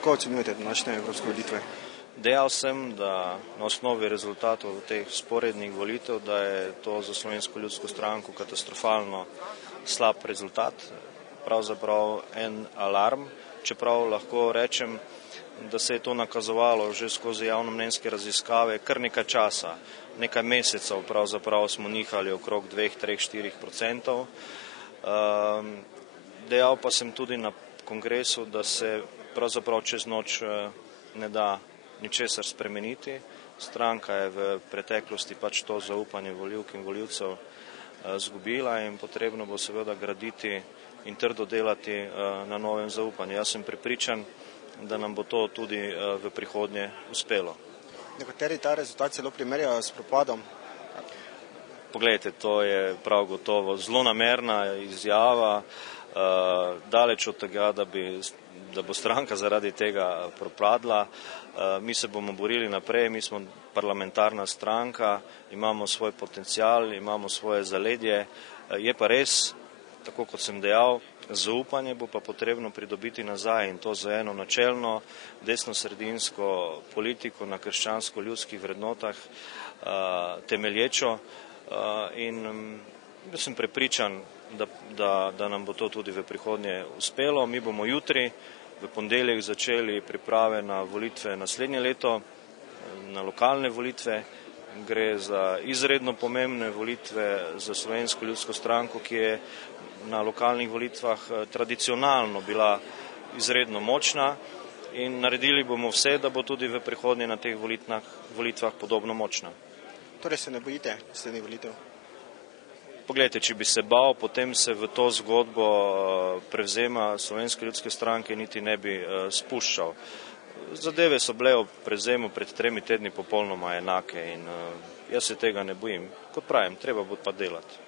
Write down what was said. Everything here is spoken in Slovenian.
Kako ocenjujete današnje evropske volitve? Dejal sem, da na osnovi rezultatov teh sporednih volitev, da je to za Slovensko ljudsko stranko katastrofalno slab rezultat, pravzaprav en alarm, čeprav lahko rečem, da se je to nakazovalo že skozi javnomnenjske raziskave kar nekaj časa, nekaj mesecev pravzaprav smo nihali okrog 2, 3, 4%. Dejal pa sem tudi na kongresu, da se pravzaprav čez noč ne da ničesar spremeniti. Stranka je v preteklosti pač to zaupanje volivk in volivcev zgubila in potrebno bo seveda graditi in trdo delati na novem zaupanju. Jaz sem prepričan, da nam bo to tudi v prihodnje uspelo. Nekateri ta rezultat celo primerjajo s propadom. Poglejte, to je prav gotovo zlonamerna izjava, daleč od tega, da bo stranka zaradi tega propadla. Mi se bomo borili naprej, mi smo parlamentarna stranka, imamo svoj potencial, imamo svoje zaledje. Je pa res, tako kot sem dejal, zaupanje bo pa potrebno pridobiti nazaj in to za eno načelno desnosredinsko politiko na krščansko-ljudskih vrednotah temelječo in jaz sem prepričan, da nam bo to tudi v prihodnje uspelo. Mi bomo jutri v ponedeljek začeli priprave na volitve naslednje leto, na lokalne volitve. Gre za izredno pomembne volitve za Slovensko ljudsko stranko, ki je na lokalnih volitvah tradicionalno bila izredno močna in naredili bomo vse, da bo tudi v prihodnje na teh volitvah podobno močna. Torej se ne bojite naslednjih volitev? Poglejte, če bi se bal, potem se v to zgodbo prevzema Slovenske ljudske stranke niti ne bi spuščal. Zadeve so bile ob prevzemu pred 3 tedni popolnoma enake in jaz se tega ne bojim. Kot pravim, treba bo pa delati.